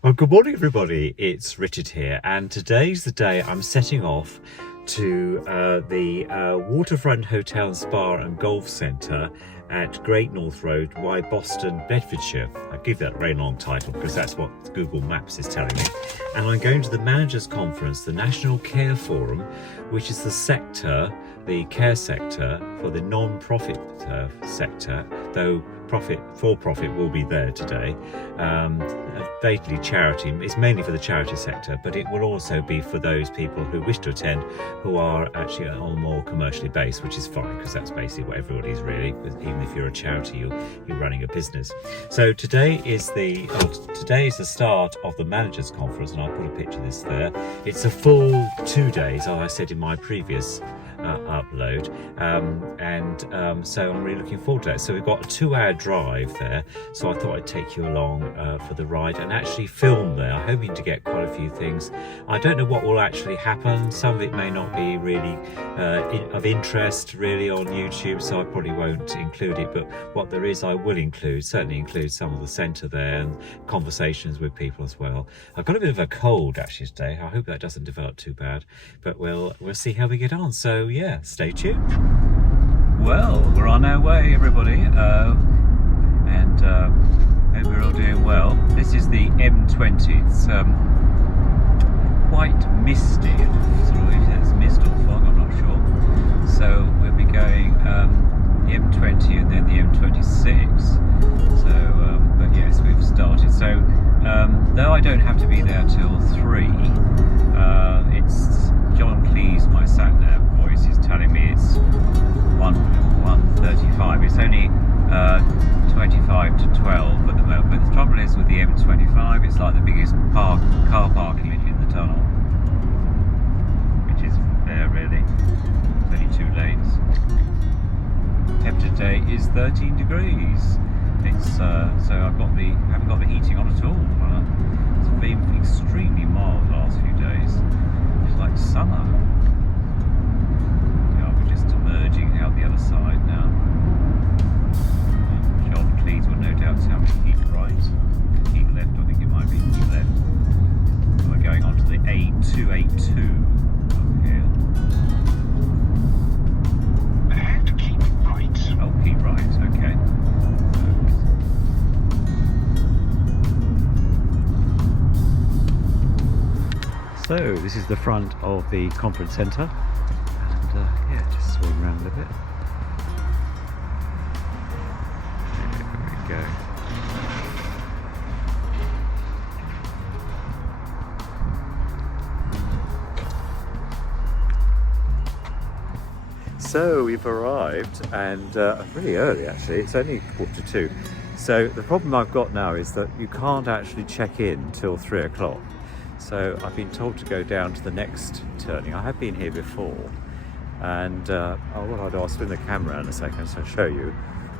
Well, good morning, everybody. It's Richard here, and today's the day I'm setting off to the Waterfront Hotel and Spa and Golf Centre at Great North Road, Boston, Bedfordshire. I give that a very long title because that's what Google Maps is telling me. And I'm going to the Managers Conference, the National Care Forum, which is the sector, the care sector for the non-profit sector, though for-profit will be there today. Vaguely charity, it's mainly for the charity sector, but it will also be for those people who wish to attend who are actually on more commercially based, which is fine because that's basically what everybody's really, even if you're a charity, you're running a business. So today is the start of the Managers Conference, and I'll put a picture of this there. It's a full 2 days, as I said in my previous upload, so I'm really looking forward to that. So we've got a 2-hour drive there, so I thought I'd take you along for the ride and actually film there. I'm hoping to get quite a few things. I don't know what will actually happen. Some of it may not be really of interest really on YouTube, so I probably won't include it, but what there is I will certainly include some of the centre there and conversations with people as well. I've got a bit of a cold actually today. I hope that doesn't develop too bad, but we'll see how we get on. So yeah, stay tuned. Well, we're on our way, everybody, and hope we're all doing well. This is the M20. It's quite misty, sort of, it's mist or fog, I'm not sure. So we'll be going the M20 and then the M26. So, but yes, we've started. So, though I don't have to be there till 3, it's John Cleese, my sat-nav voice, is telling me it's 1:35. It's only 25 to 12 at the moment, but the trouble is with the M25, it's like the biggest car parking in the tunnel, which is fair really. Only 2 lanes. Temperature today is 13 degrees. It's so haven't got the heating on at all. It's been extremely mild the last few days. It's like summer. Yeah, we're just emerging out the other side now. John Cleese will no doubt tell me keep right, keep left. I think it might be keep left. So we're going on to the A282 up here. And keep right. Oh, keep right. Okay. So this is the front of the conference centre, and yeah, just swing around a bit. There we go. So we've arrived, and really early actually. It's only 1:45. So the problem I've got now is that you can't actually check in till 3 o'clock. So I've been told to go down to the next turning. I have been here before, and what I'll do, I'll spin the camera around a second so I'll show you.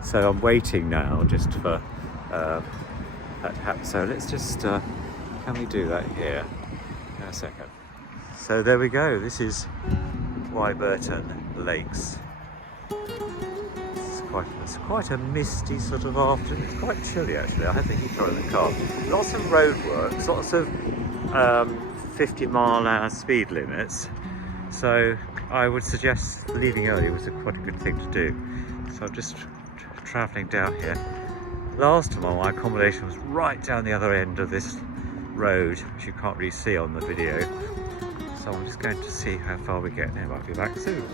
So I'm waiting now just for that to happen. So let's just, can we do that here? In a second. So there we go. This is Wyburton Lakes. It's quite a misty sort of afternoon. It's quite chilly actually. I had the heater on in the car. Lots of roadworks, lots of 50-mile-an-hour speed limits, so I would suggest leaving early was quite a good thing to do. So I'm just travelling down here. Last time my accommodation was right down the other end of this road, which you can't really see on the video, so I'm just going to see how far we get now. I'll be back soon.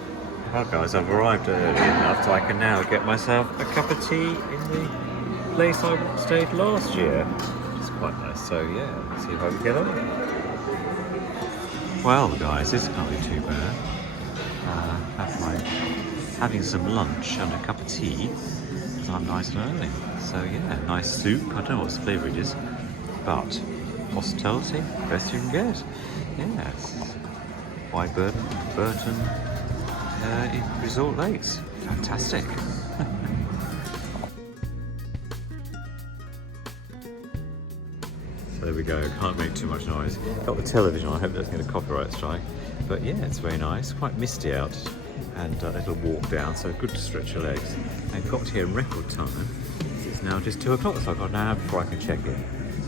Hi guys, I've arrived early enough so I can now get myself a cup of tea in the place I stayed last year. Quite nice. So yeah, let's see how we get on. Well guys, this can't be too bad. Having some lunch and a cup of tea because I'm nice and early. So yeah, nice soup. I don't know what flavour it is, but hospitality, best you can get. Yeah, it's Wyburton Resort Lakes. Fantastic. There we go, can't make too much noise. Got the television on, I hope that's going to copyright strike. But yeah, it's very nice, quite misty out, and a little walk down, so good to stretch your legs. I got here in record time. It's now just 2 o'clock, so I've got an hour before I can check in.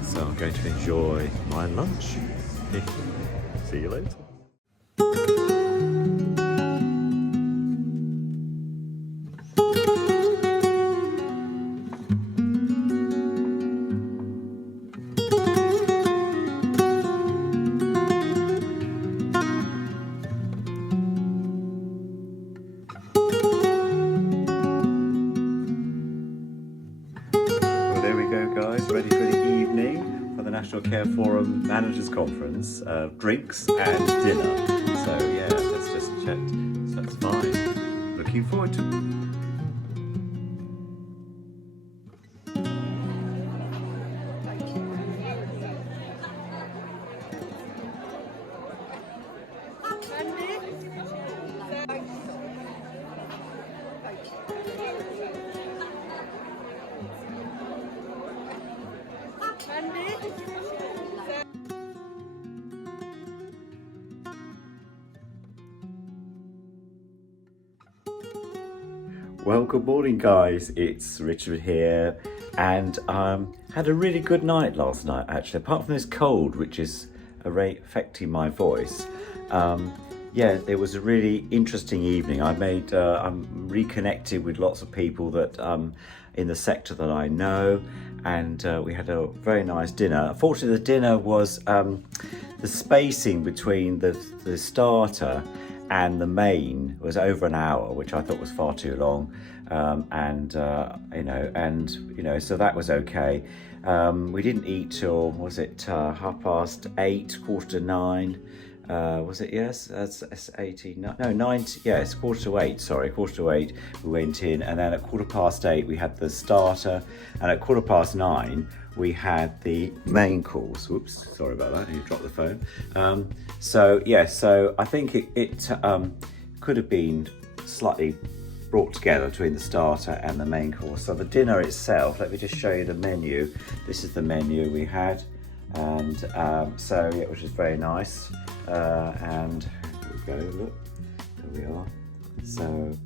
So I'm going to enjoy my lunch. See you later. Well, there we go, guys, ready for the evening for the National Care Forum Managers Conference, drinks and dinner. So yeah, let's just check. So that's fine. Looking forward to it. Well, good morning, guys. It's Richard here, and had a really good night last night, actually. Apart from this cold, which is affecting my voice, yeah, it was a really interesting evening. I'm reconnected with lots of people that in the sector that I know, and we had a very nice dinner. Unfortunately, the dinner was the spacing between the starter and the main was over an hour, which I thought was far too long, so that was okay. We didn't eat till, was it 8:30, 8:45? Was it? Yes, that's 18. No, 90. Yeah, it's 7:45. Sorry, 7:45. We went in, and then at 8:15 we had the starter, and at 9:15 we had the main course. Whoops, sorry about that. You dropped the phone. So I think it could have been slightly brought together between the starter and the main course. So the dinner itself, let me just show you the menu. This is the menu we had, and which is very nice. And here we go, look, there we are. So,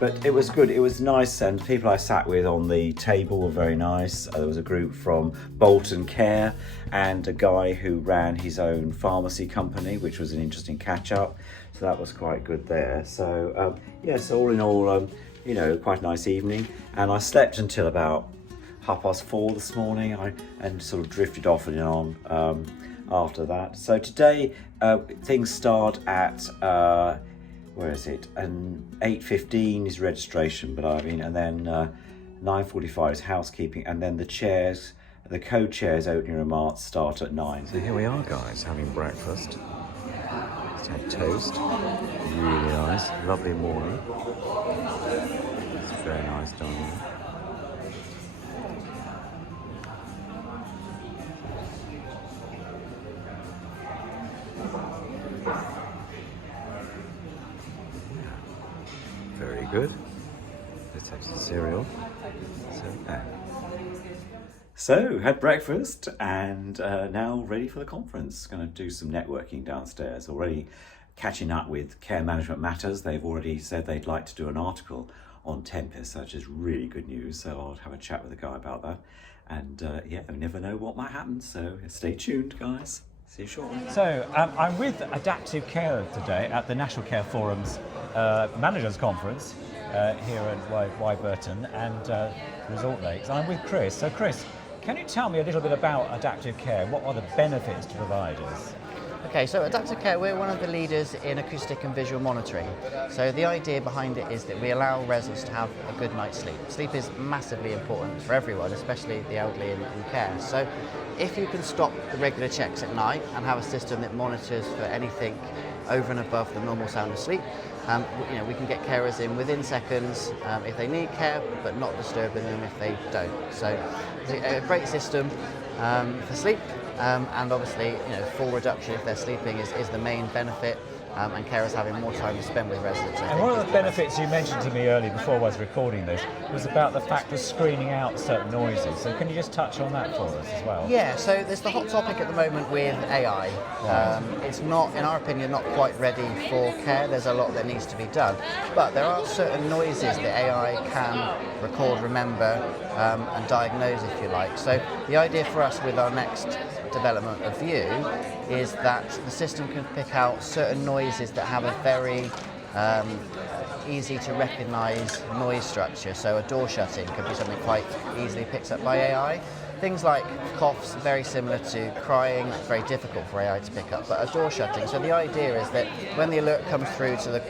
but it was good, it was nice, and the people I sat with on the table were very nice. There was a group from Bolton Care and a guy who ran his own pharmacy company, which was an interesting catch up. So that was quite good there. So so all in all, quite a nice evening. And I slept until about 4:30 this morning, and sort of drifted off and on after that. So today things start at where is it? And 8:15 is registration, and then 9:45 is housekeeping, and then the co-chairs opening remarks start at 9. So here we are, guys, having breakfast. Just had toast, really nice, lovely morning. It's very nice dining. Very good. Let's have some cereal. So had breakfast, and now ready for the conference. Going to do some networking downstairs. Already catching up with Care Management Matters. They've already said they'd like to do an article on Tempest, which is really good news. So I'll have a chat with the guy about that. And we never know what might happen. So stay tuned, guys. See you shortly. So I'm with Adaptive Care today at the National Care Forum's Managers Conference here at Wyburton and Resort Lakes. I'm with Chris. So Chris, can you tell me a little bit about Adaptive Care? What are the benefits to providers? Okay, so Adaptive Care, we're one of the leaders in acoustic and visual monitoring. So the idea behind it is that we allow residents to have a good night's sleep. Sleep is massively important for everyone, especially the elderly in care. So if you can stop the regular checks at night and have a system that monitors for anything over and above the normal sound of sleep, we can get carers in within seconds if they need care, but not disturbing them if they don't. So it's a great system for sleep. And obviously, fall reduction if they're sleeping is the main benefit. and carers having more time to spend with residents. And one of the benefits you mentioned to me earlier before I was recording this was about the fact of screening out certain noises. So can you just touch on that for us as well? Yeah, so there's the hot topic at the moment with AI. It's not, in our opinion, not quite ready for care. There's a lot that needs to be done. But there are certain noises that AI can record, remember, and diagnose, if you like. So the idea for us with our next development of View is that the system can pick out certain noises that have a very easy to recognise noise structure. So a door shutting could be something quite easily picked up by AI. Things like coughs, very similar to crying, it's very difficult for AI to pick up, but a door shutting. So the idea is that when the alert comes through to the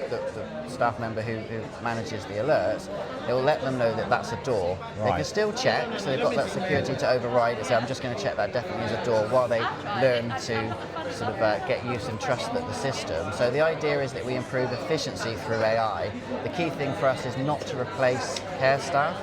staff member who manages the alerts, it will let them know that that's a door. Right. They can still check, so they've got that security to override it, say I'm just going to check that definitely is a door, while they learn to sort of get used and trust the system. So the idea is that we improve efficiency through AI. The key thing for us is not to replace care staff.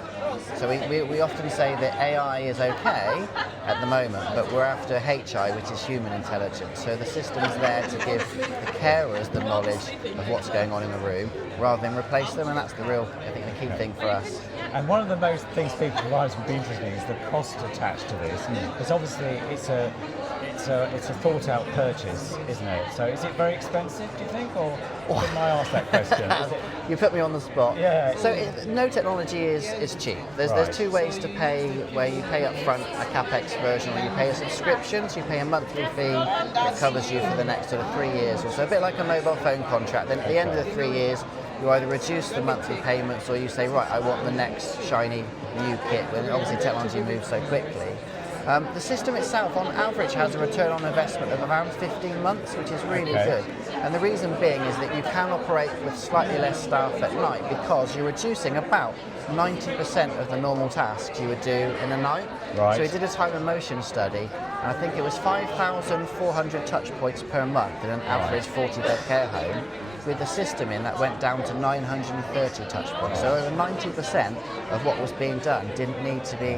So we often say that AI is okay at the moment, but we're after HI, which is human intelligence. So the system's there to give the carers the knowledge of what's going on in the room, rather than replace them, and that's the real, I think, the key thing for us. And one of the most things people providers would be interested in is the cost attached to this. Because obviously it's a thought out purchase, isn't it? So is it very expensive, do you think, or didn't I ask that question? You put me on the spot. Yeah. So no technology is cheap. There's two ways to pay, where you pay up front a CapEx version, or you pay a subscription, so you pay a monthly fee that covers you for the next sort of 3 years or so, a bit like a mobile phone contract. Then at the end of the 3 years, you either reduce the monthly payments, or you say, right, I want the next shiny new kit, when obviously technology moves so quickly. The system itself, on average, has a return on investment of around 15 months, which is really good. And the reason being is that you can operate with slightly less staff at night, because you're reducing about 90% of the normal tasks you would do in a night. Right. So we did a time and motion study, and I think it was 5,400 touch points per month in an average 40-bed care home. With the system in, that went down to 930 touch points. So over 90% of what was being done didn't need to be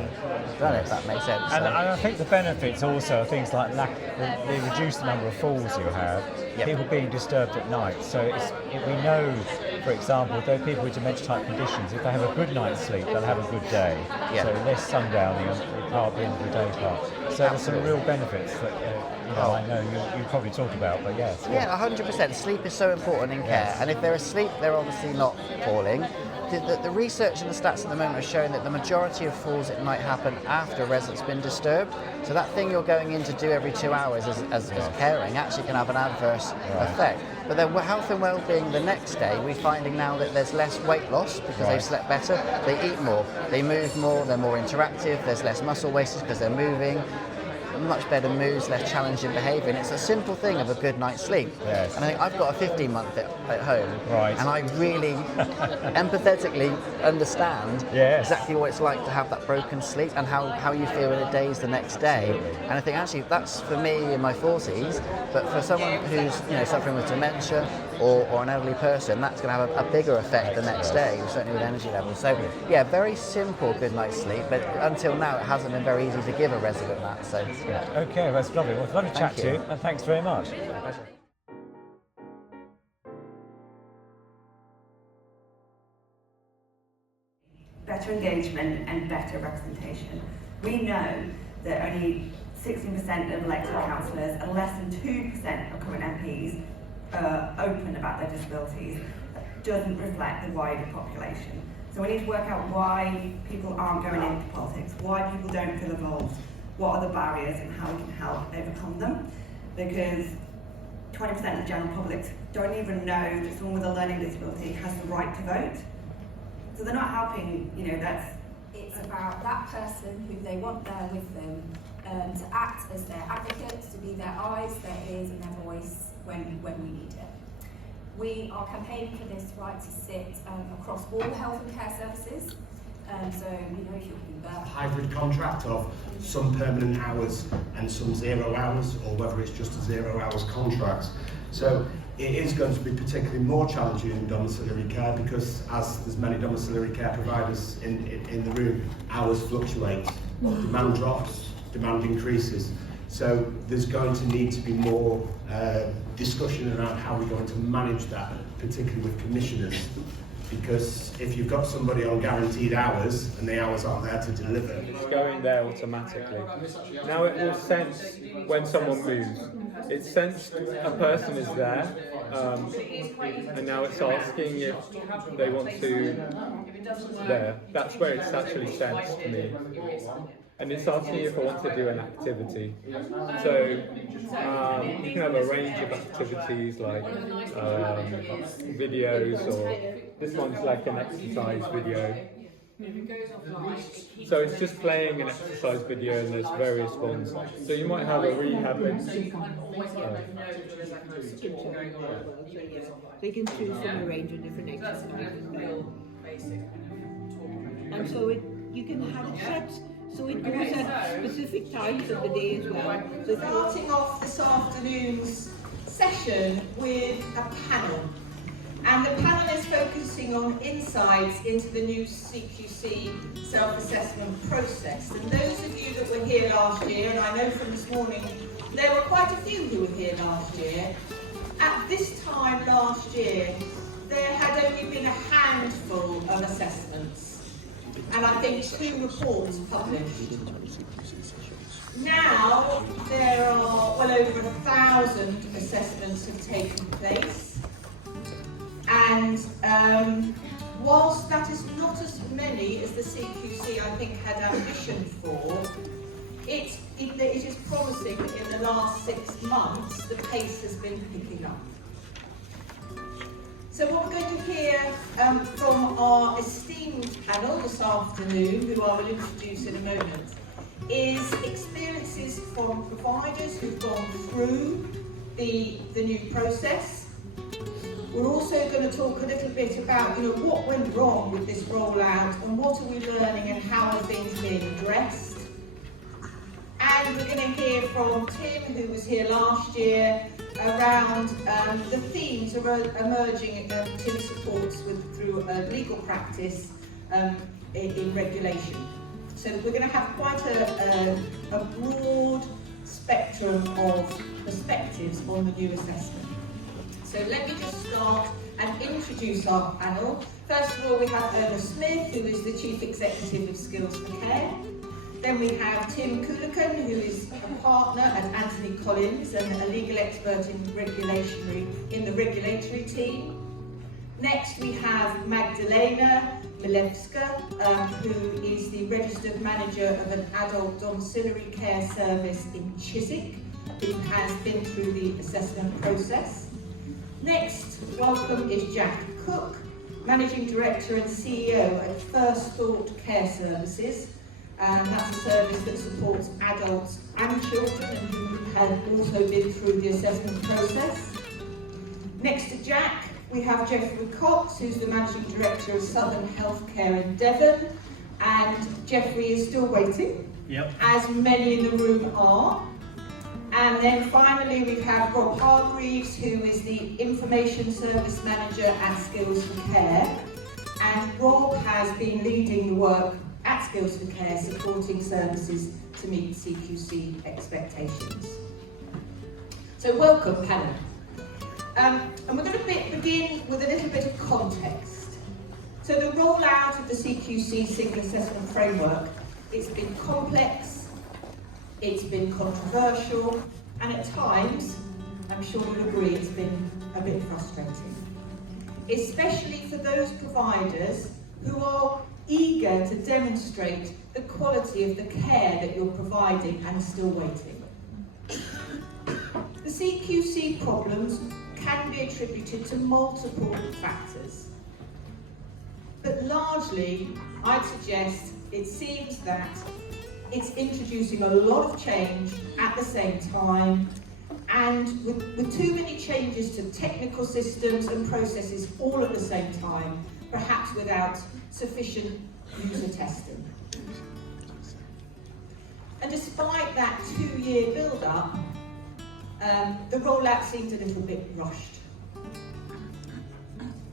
done, if that makes sense. And I think the benefits also are things like the reduced number of falls you have, people being disturbed at night. So we know, for example, if there are people with dementia-type conditions, if they have a good night's sleep, they'll have a good day. So less sundowning at the end of the day part. So there's some real benefits that I know you probably talk about, but yes. Yeah, 100%. Sleep is so important in care, and if they're asleep, they're obviously not falling. The research and the stats at the moment are showing that the majority of falls at night happen after a resident's been disturbed. So that thing you're going in to do every 2 hours as caring actually can have an adverse effect. But their health and well-being the next day, we're finding now that there's less weight loss because they've slept better, they eat more, they move more, they're more interactive, there's less muscle wastage because they're moving, much better moods, less challenging behaviour, and it's a simple thing of a good night's sleep. Yes. And I think I've got a 15-month at home, and I really empathetically understand exactly what it's like to have that broken sleep and how you feel in the days the next day. And I think actually that's for me in my 40s, but for someone who's suffering with dementia or an elderly person, that's going to have a bigger effect the next day, certainly with energy levels. So yeah, very simple good night's sleep, but until now it hasn't been very easy to give a resident that. So. Okay, well, that's lovely. Well, it's lovely to chat to you, and thanks very much. Better engagement and better representation. We know that only 16% of elected councillors and less than 2% of current MPs are open about their disabilities. That doesn't reflect the wider population. So we need to work out why people aren't going into politics, why people don't feel involved, what are the barriers and how we can help overcome them. Because 20% of the general public don't even know that someone with a learning disability has the right to vote. So they're not helping, It's about that person who they want there with them to act as their advocates, to be their eyes, their ears and their voice when we need it. We are campaigning for this right to sit across all health and care services. So we know if you're giving birth. Hybrid contract of some permanent hours and some 0 hours, or whether it's just a 0 hours contract. So it is going to be particularly more challenging in domiciliary care, because as there's many domiciliary care providers in the room, hours fluctuate, demand drops, demand increases. So there's going to need to be more discussion around how we're going to manage that, particularly with commissioners. Because if you've got somebody on guaranteed hours and the hours aren't there to deliver, It's going there automatically. Now it will sense when someone moves. It sensed a person is there, and now it's asking if they want to there. That's where it's actually sensed me. And it's asking if I want to do an activity. So you can have a range of activities like videos, or this one's like an exercise video. So it's just playing an exercise video, and there's various ones. So you might have a rehab. They can choose from a range of different exercises. And so you can have it set so it goes at specific times of the day as well. So Starting off this afternoon's session with a panel. And the panel is focusing on insights into the new CQC self-assessment process. And those of you that were here last year, and I know from this morning there were quite a few who were here last year, at this time last year there had only been a handful of assessments. And I think 2 reports published. Now there are well over 1,000 assessments have taken place, and whilst that is not as many as the CQC I think had ambition for, it is promising that in the last 6 months the pace has been picking up. So what we're going to hear from our esteemed panel this afternoon, who I will introduce in a moment, is experiences from providers who've gone through the new process. We're also going to talk a little bit about what went wrong with this rollout and what are we learning and how are things being addressed. And we're going to hear from Tim, who was here last year, around the themes emerging Tim supports through legal practice in regulation. So we're going to have quite a broad spectrum of perspectives on the new assessment. So let me just start and introduce our panel. First of all, we have Erna Smith, who is the Chief Executive of Skills for Care. Then we have Tim Coolican, who is a partner at Anthony Collins and a legal expert in the regulatory team. Next we have Magdalena Milewska, who is the registered manager of an adult domiciliary care service in Chiswick, who has been through the assessment process. Next, welcome is Jack Cook, Managing Director and CEO at First Thought Care Services. That's a service that supports adults and children and who have also been through the assessment process. Next to Jack, we have Geoffrey Cox, who's the Managing Director of Southern Healthcare in Devon. And Geoffrey is still waiting, as many in the room are. And then finally we have Rob Hargreaves, who is the Information Service Manager at Skills for Care. And Rob has been leading the work at Skills for Care, supporting services to meet CQC expectations. So welcome, panel. And we're going to begin with a little bit of context. So the rollout of the CQC Single Assessment Framework, it's been complex, it's been controversial, and at times, I'm sure you'll agree, it's been a bit frustrating. Especially for those providers who are eager to demonstrate the quality of the care that you're providing and still waiting. The CQC problems can be attributed to multiple factors, but largely I'd suggest it seems that it's introducing a lot of change at the same time, and with too many changes to technical systems and processes all at the same time, perhaps without sufficient user testing. And despite that 2-year build-up, the rollout seemed a little bit rushed,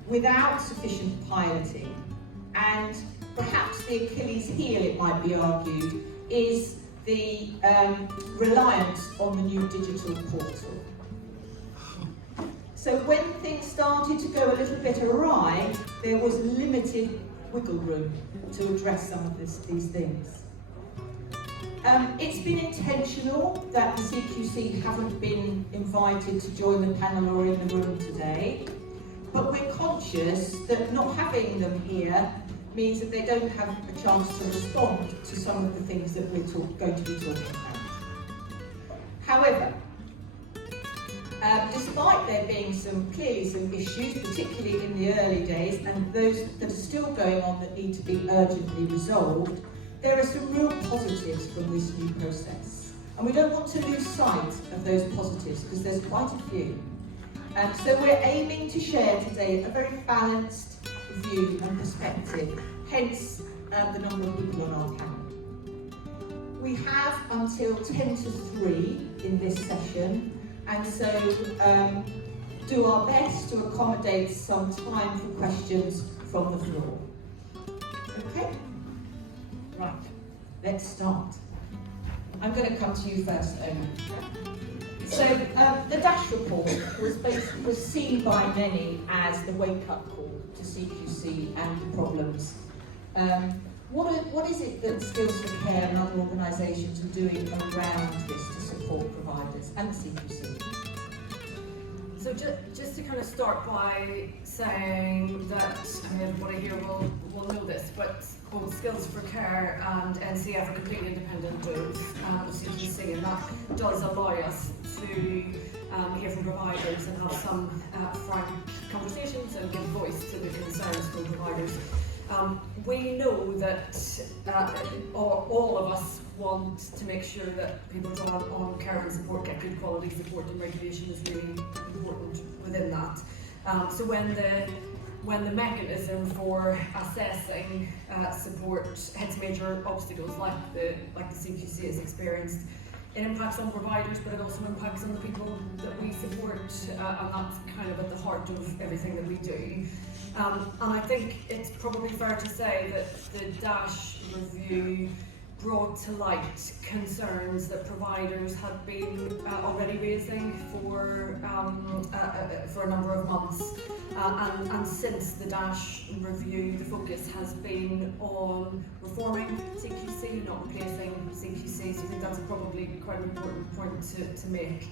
without sufficient piloting, and perhaps the Achilles heel, it might be argued, is the reliance on the new digital portal. So when things started to go a little bit awry, there was limited wiggle room to address some of these things. It's been intentional that the CQC haven't been invited to join the panel or in the room today, but we're conscious that not having them here means that they don't have a chance to respond to some of the things that we're going to be talking about. However, despite there being clearly some issues, particularly in the early days, and those that are still going on that need to be urgently resolved, there are some real positives from this new process. And we don't want to lose sight of those positives because there's quite a few. So we're aiming to share today a very balanced view and perspective, hence the number of people on our panel. We have until 10 to 3 in this session, and so do our best to accommodate some time for questions from the floor. Okay? Right, let's start. I'm going to come to you first, Omar. So the DASH report was seen by many as the wake-up call to CQC and the problems. What is it that Skills for Care and other organisations are doing around this to support providers and CQC? So just to kind of start by saying that, I mean, everybody here will know this, but both Skills for Care and NCF are completely independent of CQC, and that does allow us to hear from providers and have some frank conversations and give voice to the concerns from providers. We know that all of us want to make sure that people who are on care and support get good quality support, and regulation is really important within that. So when the mechanism for assessing support hits major obstacles like the CQC has experienced, it impacts on providers, but it also impacts on the people that we support, and that's kind of at the heart of everything that we do. And I think it's probably fair to say that the DASH review brought to light concerns that providers had been already raising for a number of months. And since the DASH review, the focus has been on reforming CQC, not replacing CQC. So I think that's probably quite an important point to make.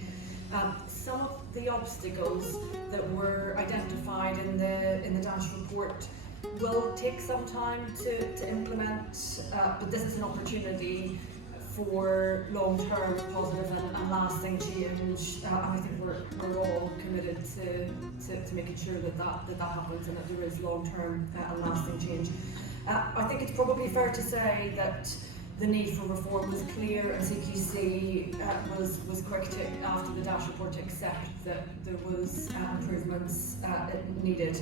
Some of the obstacles that were identified in the DASH report will take some time to implement, but this is an opportunity for long-term positive and lasting change. And I think we're all committed to making sure that happens and that there is long-term and lasting change. I think it's probably fair to say that the need for reform was clear, and CQC was quick to, after the DASH report, to accept that there was improvements needed,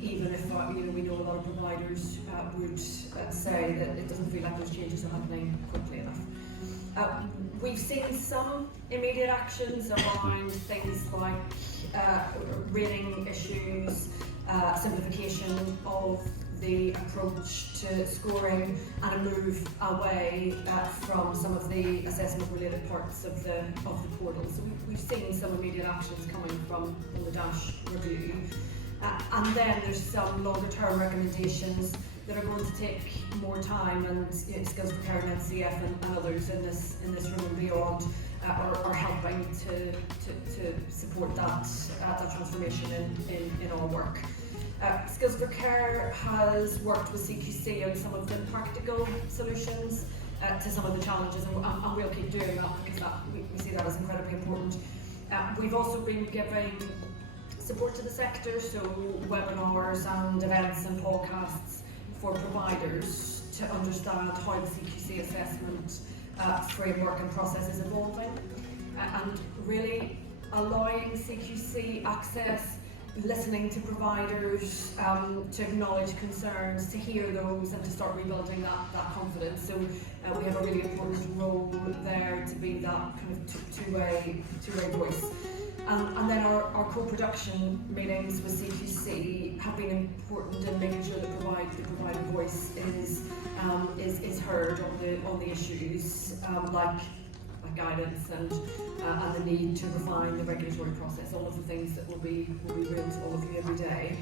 even if we know a lot of providers would say that it doesn't feel like those changes are happening quickly enough. We've seen some immediate actions around things like rating issues, simplification of the approach to scoring, and a move away from some of the assessment-related parts of the portal. So we've seen some immediate actions coming from the DASH review, and then there's some longer-term recommendations that are going to take more time, and Skills for Care and NCF and others in this room and beyond are helping to support that transformation in our work. Skills for Care has worked with CQC on some of the practical solutions to some of the challenges, and we'll keep doing that because we see that as incredibly important. We've also been giving support to the sector, so webinars and events and podcasts for providers to understand how the CQC assessment framework and process is evolving, and really allowing CQC access listening to providers, to acknowledge concerns, to hear those, and to start rebuilding that confidence. So we have a really important role there to be that kind of two-way voice. And then our co-production meetings with CQC have been important in making sure that the provider voice is heard on the issues, like guidance and the need to refine the regulatory process, all of the things that will be real to all of you every day.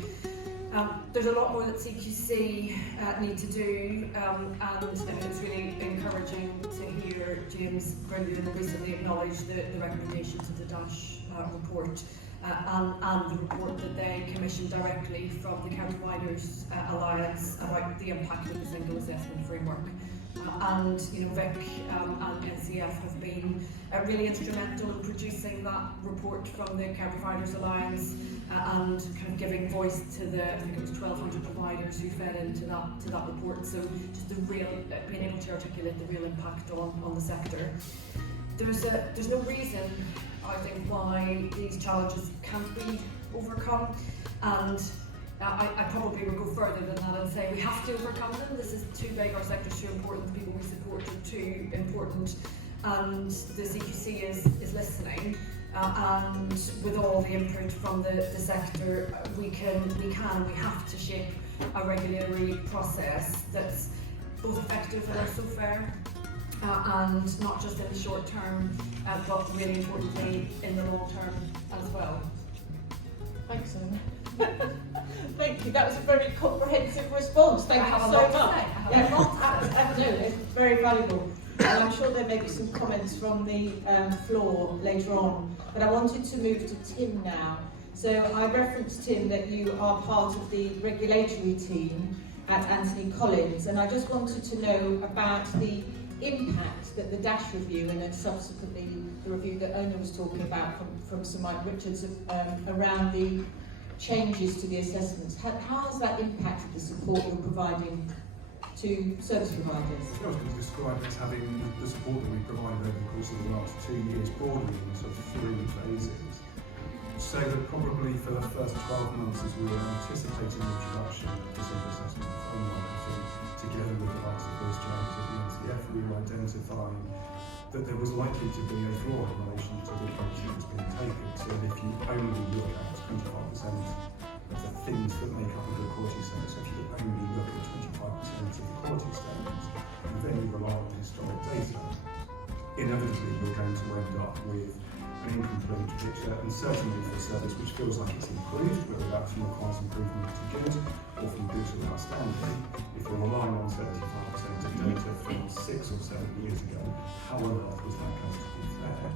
There's a lot more that CQC need to do, and it's really encouraging to hear James Brilliant recently acknowledge the recommendations of the Dash report and the report that they commissioned directly from the Care Providers Alliance about the impact of the single assessment framework. And Vic and NCF have been really instrumental in producing that report from the Care Providers Alliance and kind of giving voice to I think it was 1,200 providers who fed into that report. So just being able to articulate the real impact on the sector. There's no reason, I think, why these challenges can't be overcome, and I probably would go further than that and say we have to overcome them. This is too big, our sector's too important, the people we support are too important, and the CQC is listening. And with all the input from the sector, we have to shape a regulatory process that's both effective and also fair. And not just in the short term, but really importantly in the long term as well. Thanks, Emma. Thank you. That was a very comprehensive response. Thank you so much. No, it's very valuable. And I'm sure there may be some comments from the floor later on. But I wanted to move to Tim now. So I referenced, Tim, that you are part of the regulatory team at Anthony Collins, and I just wanted to know about the impact that the Dash review and then subsequently the review that Ona was talking about from Sir Mike Richards around the changes to the assessments. How has that impacted the support you're providing to service providers? I was going to describe it as having the support that we provided over the course of the last 2 years broadly in sort of 3 phases. So that probably for the first 12 months as we were anticipating the introduction of the single assessment framework, I think together with the likes of Liz James at the NCF, we were identifying that there was likely to be a flaw in relation to the approach that was being taken. So if you only look at 25% of the things that make up a good quality standard, so if you only look at 25% of the quality standards, and then you rely on historic data, inevitably you're going to end up with an incomplete picture, and certainly for a service which feels like it's improved, whether that requires improvement to good or from good to outstanding, if you're relying on 75% of data from 6 or 7 years ago, how on earth was that going to be fair?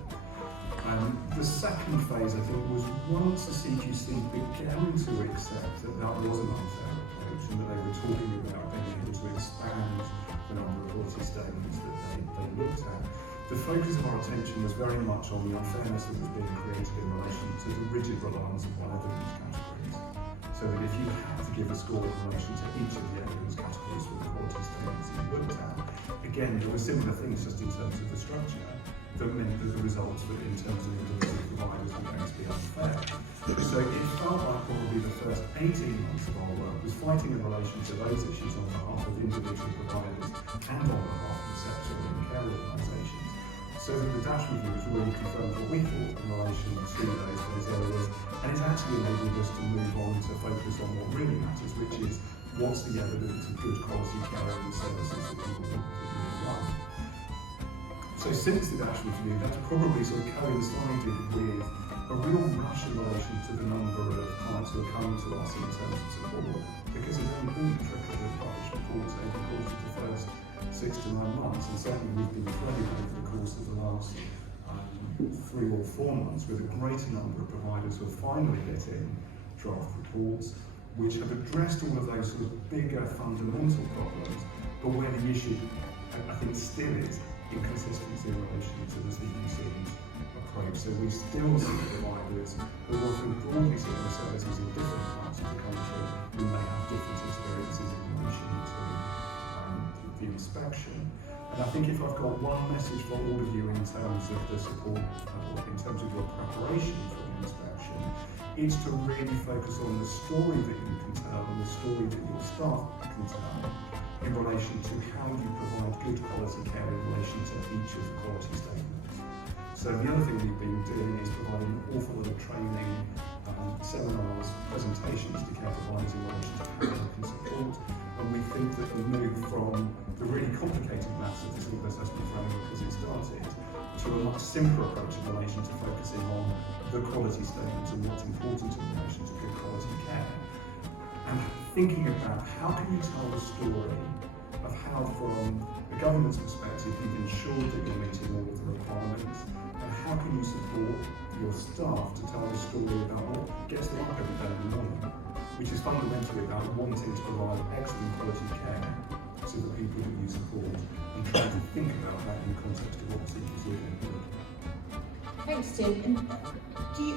The second phase, I think, was once the CQC began to accept that that was an unfair approach and that they were talking about being able to expand the number of quality statements that they looked at. The focus of our attention was very much on the unfairness that was being created in relation to the rigid reliance upon evidence categories. So that if you had to give a score in relation to each of the evidence categories for the quality statements that you looked at, again, there were similar things just in terms of the structure that meant that the results in terms of individual providers were going to be unfair. So it felt like probably the first 18 months of our work was fighting in relation to those issues on behalf of individual providers and on behalf of the sector and care organisations. So that the Dash review has really confirmed what we thought in relation to those areas, and it's actually enabled us to move on to focus on what really matters, which is what's the evidence of good quality care and services that people run. So since the Dash review, that's probably sort of coincided with a real rush in relation to the number of clients who are coming to us in terms of support, because it's only been a trickle of published reports over the course of the first 6 to 9 months, and certainly we've been flooded over the course of the last 3 or 4 months with a greater number of providers who are finally getting draft reports which have addressed all of those sort of bigger fundamental problems, but where the issue, I think, still is inconsistency in relation to the CQC's approach. So we still see providers who are offering broadly similar services in different parts of the country who may have different experiences in relation to the the inspection. And I think if I've got one message for all of you in terms of the support, in terms of your preparation for the inspection, it's to really focus on the story that you can tell and the story that your staff can tell in relation to how you provide good quality care in relation to each of the quality statements. So the other thing we've been doing is providing an awful lot of training, seminars, presentations to care providers in relation to how they can support. And we think that the move from the really complicated maths of the single assessment framework as it started to a much simpler approach in relation to focusing on the quality statements and what's important in relation to good quality care. And thinking about how can you tell the story of how from the government's perspective you've ensured that you're meeting all of the requirements, and how can you support your staff to tell the story about what gets them up every day in the morning, which is fundamentally about wanting to provide excellent quality care to the people that you support, and trying to think about that in the context of what the CQC are going to do. Thanks, Tim.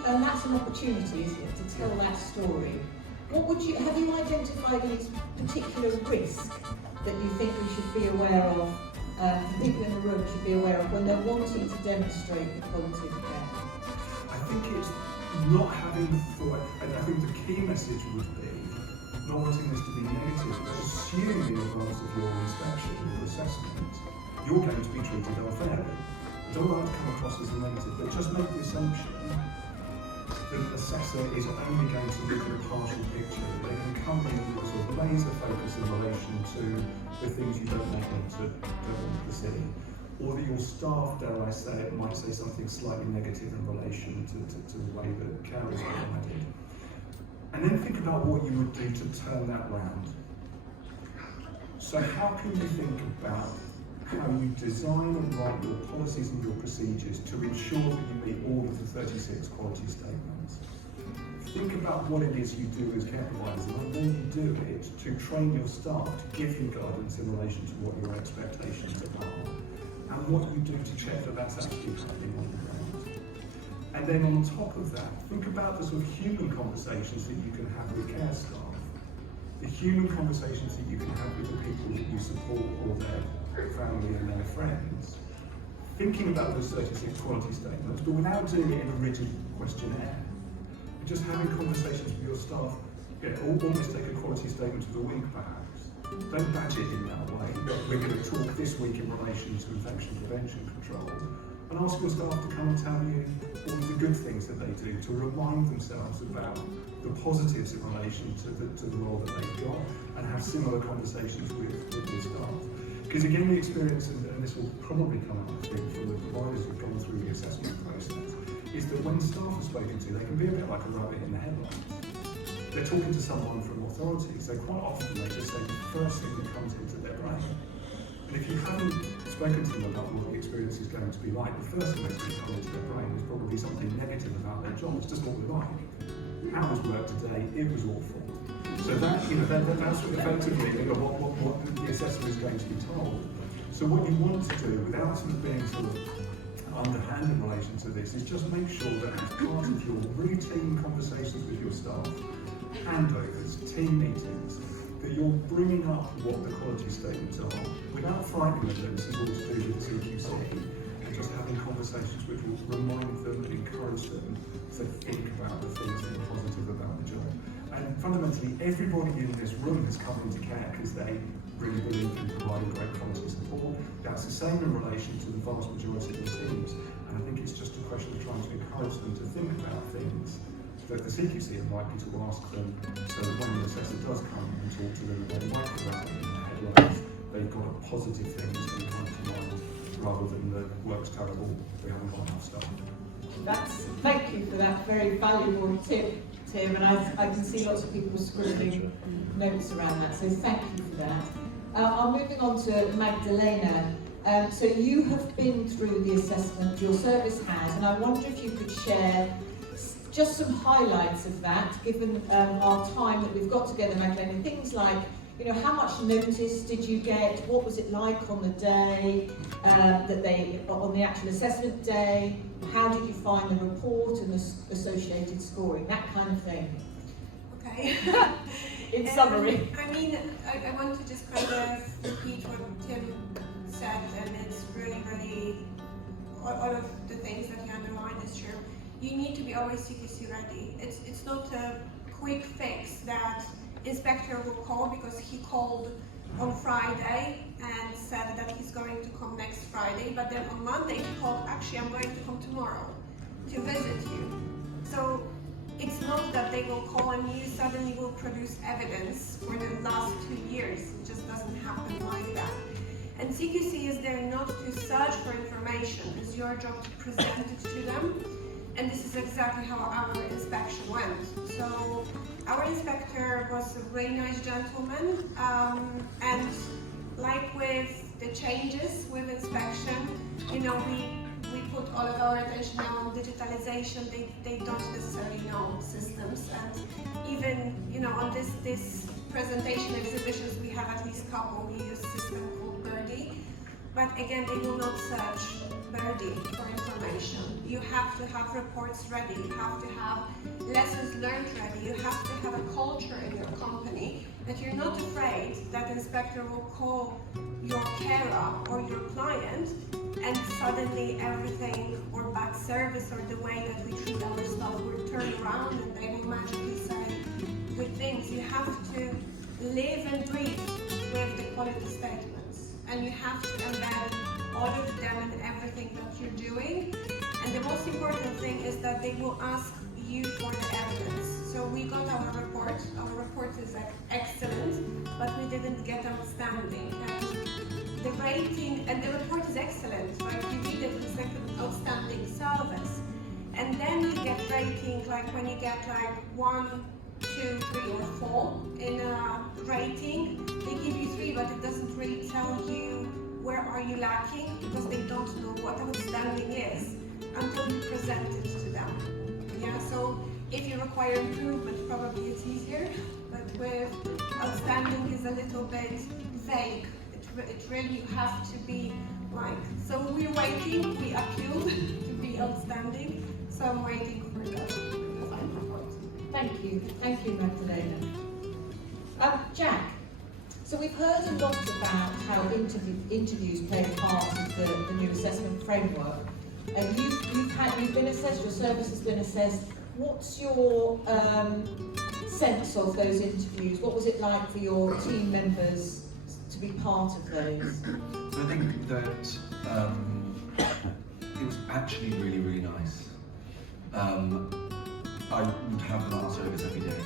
And that's an opportunity, isn't it, to tell that story? What would you, have you identified any particular risk that you think we should be aware of, the people in the room should be aware of when they're wanting to demonstrate the quality of care? I think it's not having thought, and I think the key message would be not wanting this to be negative, but assuming in advance of your inspection or assessment, you're going to be treated unfairly. I don't want that to come across as a negative, but just make the assumption that the assessor is only going to look at a partial picture, that they can come in with a sort of laser focus in relation to the things you don't want them to see, or that your staff, dare I say, might say something slightly negative in relation to the way that care is provided. And then think about what you would do to turn that round. So how can you think about how you design and write your policies and your procedures to ensure that you meet all of the 36 quality statements? Think about what it is you do as care providers, and then you do it to train your staff to give you guidance in relation to what your expectations are, and what you do to check that that's actually happening on the ground. And then on top of that, think about the sort of human conversations that you can have with care staff, the human conversations that you can have with the people that you support or their family and their friends, thinking about those 36 quality statements, but without doing it in a rigid questionnaire. Just having conversations with your staff, almost take a quality statement of the week perhaps. Don't badge it in that way. We're going to talk this week in relation to infection prevention control, and ask your staff to come and tell you all of the good things that they do, to remind themselves about the positives in relation to the role that they've got, and have similar conversations with your staff. Because again, the experience, and this will probably come up, I think, from the providers who've gone through the assessment process, is that when staff are spoken to, they can be a bit like a rabbit in the headlights. They're talking to someone from authority, so quite often they just say the first thing that comes into their brain. And if you haven't spoken to them about what the experience is going to be like, the first thing that's going to come into their brain is probably something negative about their job. It's just what we're like. How was work today? It was awful. So that, that's effectively what the assessor is going to be told. So what you want to do, without sort of being sort of underhand in relation to this, is just make sure that as part of your routine conversations with your staff, handovers, team meetings, that you're bringing up what the quality statements are without frightening them. This is all to do with CQC, and just having conversations which will remind them and encourage them to think about the things that are positive about the job. And fundamentally, everybody in this room has come into care because they really believe in providing great quality support. That's the same in relation to the vast majority of the teams. And I think it's just a question of trying to encourage them to think about things that the CQC are likely to ask them, so that when the assessor does come and talk to them, they might have that in their headlines. They've got a positive thing that's going to come to mind, rather than the work's terrible, we haven't got enough staff. Thank you for that very valuable tip, Tim, and I can see lots of people scribbling notes around that, so thank you for that. I'm moving on to Magdalena. So you have been through the assessment, your service has, and I wonder if you could share just some highlights of that, given our time that we've got together, Magdalena. Things like, how much notice did you get? What was it like on the day, on the actual assessment day? How did you find the report and the associated scoring? That kind of thing. Okay. In summary. I mean, I want to just kind of repeat what Tim said, and it's really, all of the things that he underlined is true. You need to be always CQC ready. It's not a quick fix that inspector will call because he called on Friday and said that he's going to come next Friday, but then on Monday he called, actually I'm going to come tomorrow to visit you. So it's not that they will call and you suddenly will produce evidence for the last 2 years. It just doesn't happen like that. And CQC is there not to search for information. It's your job to present it to them. And this is exactly how our inspection went. So our inspector was a really nice gentleman. And like with the changes with inspection, you know, we put all of our attention now on digitalization. They don't necessarily know systems. And even, you know, on this presentation exhibitions, we have at least a couple. We use a system called Birdie. But again, they will not search Birdie for information. You have to have reports ready. You have to have lessons learned ready. You have to have a culture in your company that you're not afraid that inspector will call your carer or your client and suddenly everything or bad service or the way that we treat our staff will turn around and they will magically say good things. You have to live and breathe with the quality statements, and you have to embed all of them in everything that you're doing. And the most important thing is that they will ask you for the evidence. So we got our report. Our report is excellent, but we didn't get outstanding. And the rating, and the report is excellent, right? You read it, it's like an outstanding service. And then you get rating, like when you get like 1, 2, 3, or 4 in a rating, they give you 3, but it doesn't really tell you where are you lacking, because they don't know what outstanding is until you present it to them. Yeah, so if you require improvement, probably it's easier, but with outstanding is a little bit vague. It really have to be like, so we're waiting, we appealed to be outstanding, so I'm waiting for the final report. Thank you, Magdalena. Jack, so we've heard a lot about how interviews play a part of the new assessment framework. And you've been assessed, your service has been assessed. What's your sense of those interviews? What was it like for your team members to be part of those? I think that it was actually really, really nice. I would have them at our service every day.